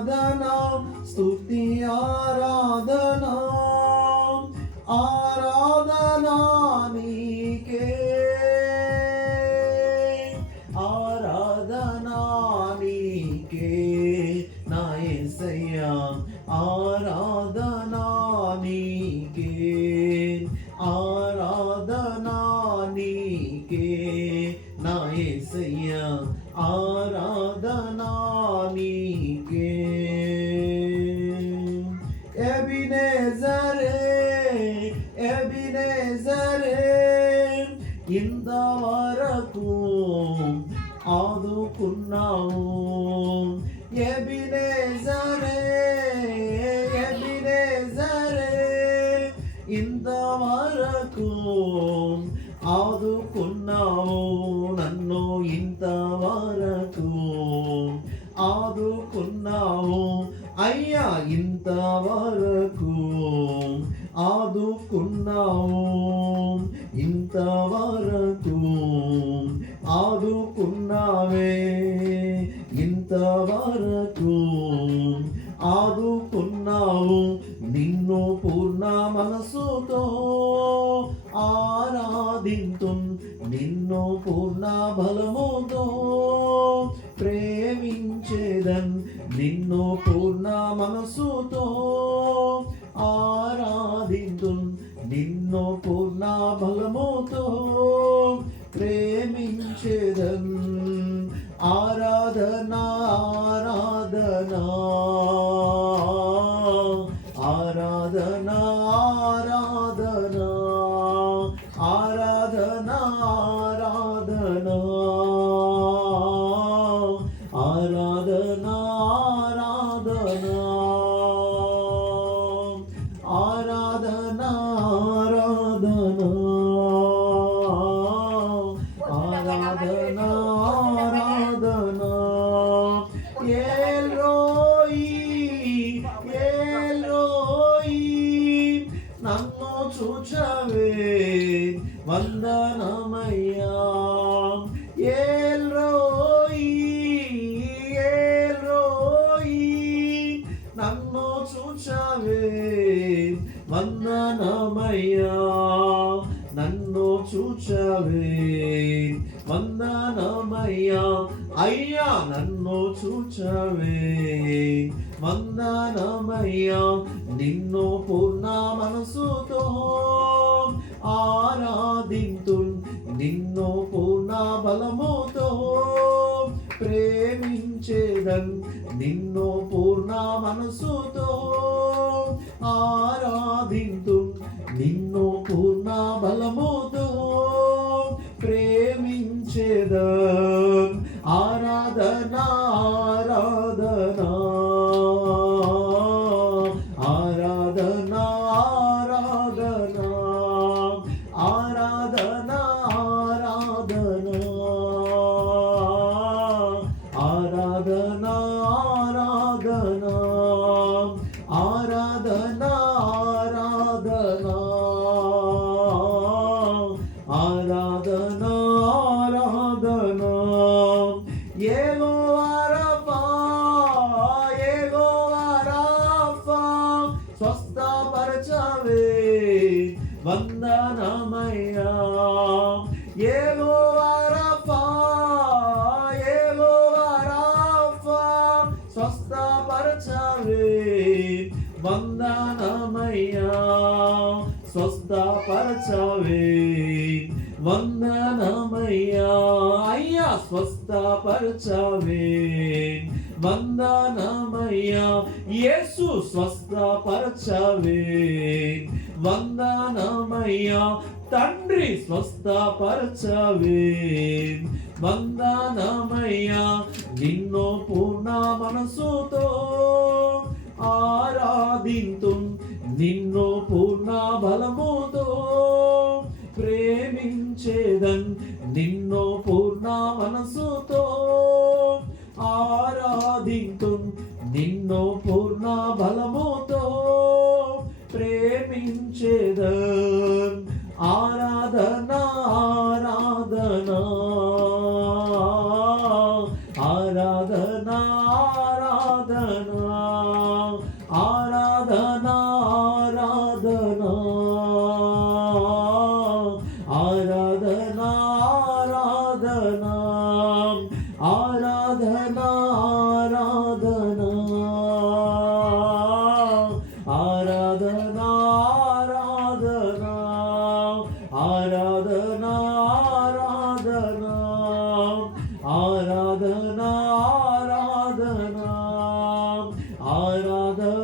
ఆరాధనా స్తుతి ఆరాధనా ఆరాధనా నీకే ఆరాధనా నీకే నా యేసయ్యా ఆరాధనా నీకే ఆరాధనా నీకే నా యేసయ్యా ఆరాధనా నీకే ఎబినేజరే ఎబినేజరే ఇంతవరకు ఆదుకున్నావు ఎబినేజరే ఎబినేజరే ఇంతవరకు ఆదుకున్నావు నన్ను ఇంతవరకు ఆదుకున్నావు అయ్యా ఇంతవరకు ఆదుకున్నావు ఇంతవరకు ఆదుకున్నావే ఇంతవరకు ఆదుకున్నావు నిన్ను పూర్ణ మనసుతో ఆరాధింతు నిన్ను పూర్ణ బలముతో ప్రేమించేదన్ నిన్ను పూర్ణ మనసుతో ఆరాధింతు నిన్ను పూర్ణ బలముతో ప్రేమించేదన్ ఆరాధనా ఆరాధనా ఆరాధనా ఆరాధనా ఆరాధనా ఆరాధనా ఆరాధనా ఆరాధనా ఆరాధనా ఆరాధనా ఎల్రోయి ఎల్రోయి నన్ను చూచవే వందనమయ్యా ఎల్రోయి ఎల్రోయి నన్ను చూచవే వందనమయ్యా నన్ను చూచవే వందనమయ్యా అయ్యా నన్ను చూచవే వందనమయ్యా నిన్ను పూర్ణ మనసుతో ఆరాధింతు నిన్ను పూర్ణ బలముతో ప్రేమించేదన్ నిన్ను పూర్ణ మనసుతో ఆరాధింతు నిన్ను పూర్ణ బలముతో ప్రేమించేదన్ ఆరాధనా ఆరాధనా ఆరాధనా ఆరాధనా ఆరాధనా ఆరాధనా ఆరాధనా ఆరాధనా ఆరాధనా ఆరాధనా ఆరాధనా యెహోవా రఫా యెహోవా రఫా స్వస్థపరచవే వందనమయ్యా యెహోవా రఫా యెహోవా రఫా స్వస్థపరచవే వందనమయ్యా స్వస్థపరచవే వందనమయ్యా అయ్యా స్వస్థపరచవే వందనమయ్యా యేసు స్వస్థపరచవే వందనమయ్యా తండ్రి స్వస్థపరచవే వందనమయ్యా నిన్ను పూర్ణ మనసుతో ఆరాధింతు నిన్ను పూర్ణ బలముతో ప్రేమించేదన్ నిన్ను పూర్ణ మనసుతో ఆరాధింతు నిన్ను పూర్ణ బలముతో ప్రేమించేదన్ ఆరాధనా ఆరాధనా ఆరాధనా ఆరాధనా ఆరాధన ఆరాధన ఆరాధన ఆరాధన ఆరాధన ఆరాధన ఆరాధన ఆరాధన ఆరాధన ఆరాధన ఆరాధన ఆరాధన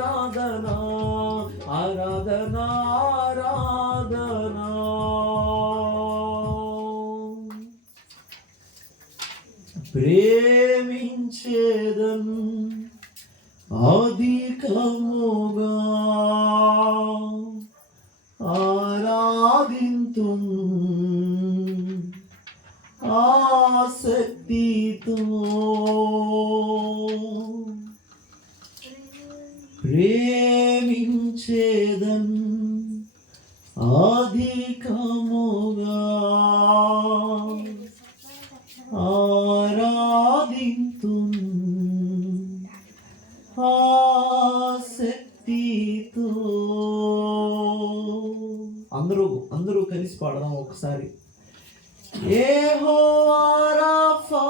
ఆరాధన ఆరాధన ఆరాధన. ప్రేమించేదన్ అధికముగా ఆరాధింతున్ ఆసక్తితో ప్రేమించేదన్ అధికముగా ఆరాధింతున్ ఆసక్తితో. అందరూ కలిసి పాడదాం ఒకసారి. యెహోవా రాఫా,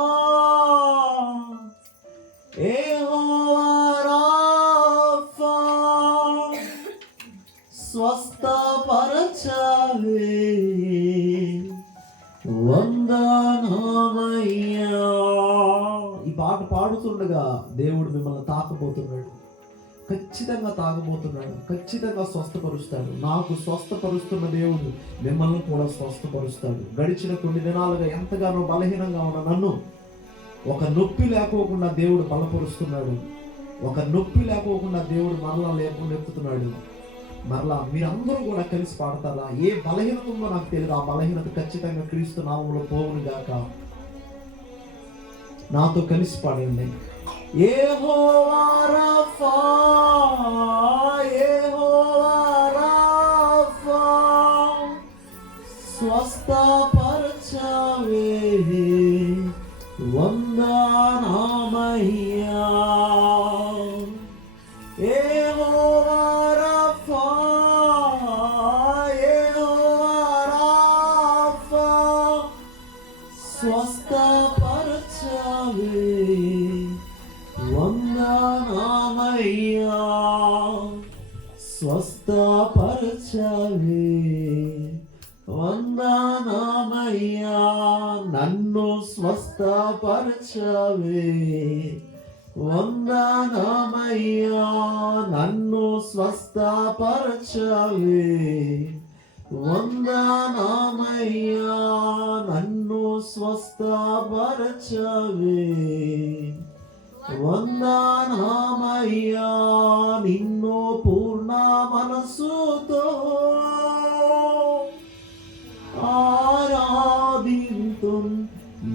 యెహోవా రాఫా, స్వస్థపరచవే వందనామయ్యా. ఈ పాట పాడుతుండగా దేవుడు మిమ్మల్ని తాకబోతున్నాడు, ఖచ్చితంగా తాగబోతున్నాడు, ఖచ్చితంగా స్వస్థపరుస్తాడు. నాకు స్వస్థపరుస్తున్న దేవుడు మిమ్మల్ని కూడా స్వస్థపరుస్తాడు. గడిచిన కొన్ని దినాలుగా ఎంతగానో బలహీనంగా ఉన్న నన్ను ఒక నొప్పి లేకోకుండా దేవుడు బలపరుస్తున్నాడు. ఒక నొప్పి లేకోకుండా దేవుడు మరలా లేపుతున్నాడు. మరలా మీరందరూ కూడా కలిసి పాడతారా? ఏ బలహీనత ఉందో నాకు తెలియదు, ఆ బలహీనత ఖచ్చితంగా క్రీస్తు నామములో పోవును గాక. నాతో కలిసి పాడండి. యెహోవా రాఫా, యెహోవా రాఫా, స్వస్థపరచవే వందనామయ్యా. యెహోవా రాఫా, యెహోవా రాఫా, స్వస్థపరచవే వందనామయ్యా. స్వస్థపరచవే వందనామయ్యా. నన్ను స్వస్థపరచవే వందనామయ్యా. నన్ను స్వస్థపరచవే వందనామయ్యా. నన్ను స్వస్థపరచవే వందనామయ్యా. నిన్ను పూర్ణ మనసుతో ఆరాధింతున్,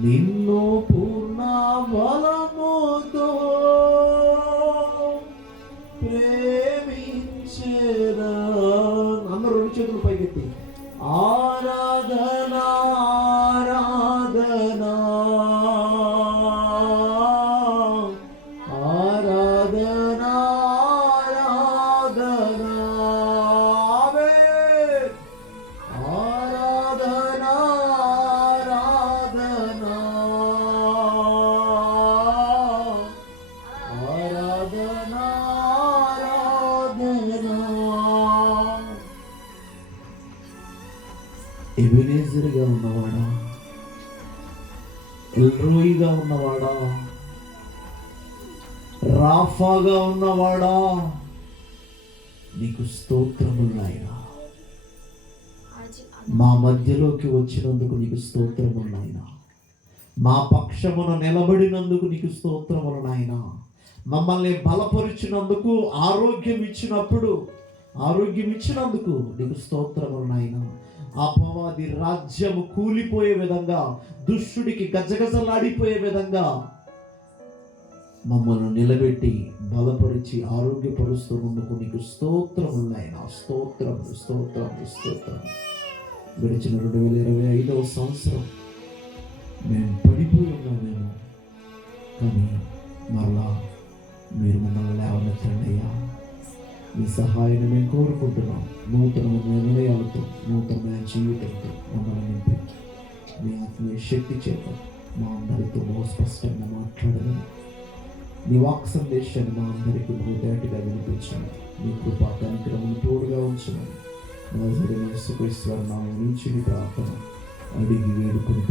నిన్ను పూర్ణ బలముతో ప్రేమించేదా. అందరూ రెండు చేతులు పైకెత్తి ఆరాధన ఆరాధన ఆరాధన ఆరాధన. ఆరాధన ఆరాధన ఆరాధన ఆరాధన. ఎబెనేజర్గా ఉన్నవాడా, ఎల్రోయిగా ఉన్నవాడా, రాఫాగా ఉన్నవాడా, నీకు స్తోత్రములు నాయనా. మా మధ్యలోకి వచ్చినందుకు నీకు స్తోత్రములు నాయన. మా పక్షమున నిలబడినందుకు నీకు స్తోత్రములు నాయన. మమ్మల్ని బలపరిచినందుకు, ఆరోగ్యం ఇచ్చినందుకు నీకు స్తోత్రములు నాయన. అపవాది రాజ్యము కూలిపోయే విధంగా, దుష్టుడికి గజగజలాడిపోయే విధంగా మమ్మల్ని నిలబెట్టి బలపరిచి ఆరోగ్యపరుస్తున్నందుకు నీకు స్తోత్రములు నాయన. స్తోత్రం. గడిచిన 2025వ సంవత్సరం మేము పడిపోయి ఉన్నామేమో, కానీ మరలా మీరు మమ్మల్ని లేవనెత్తండి అయ్యా. మీ సహాయాన్ని మేము కోరుకుంటున్నాం. నూతనమైన నిర్ణయాలతో, నూతనమైన జీవితంతో మమ్మల్ని నింపి మీ ఆత్మీయ శక్తి చేత మా అందరితో స్పష్టంగా మాట్లాడదని, నీ వాక్ సందేశాన్ని మా అందరికీ బహుదాటిగా వినిపించండి. మీ కృపా కనికరమును తోడుగా ఉంచమని యేసుక్రీస్తు నామమున నుంచి ప్రార్థన అడిగి వేడుకొని